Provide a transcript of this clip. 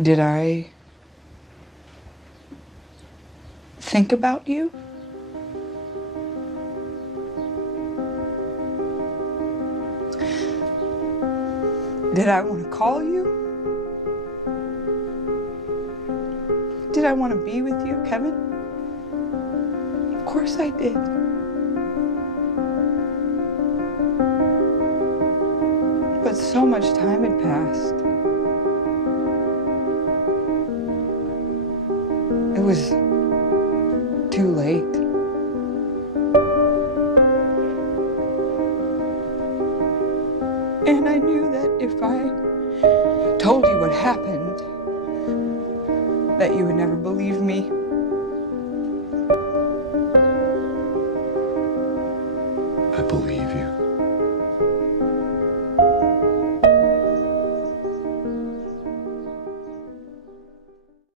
Did I think about you? Did I want to call you? Did I want to be with you, Kevin? Of course I did. But so much time had passed. It was too late. And I knew that if I told you what happened, that you would never believe me.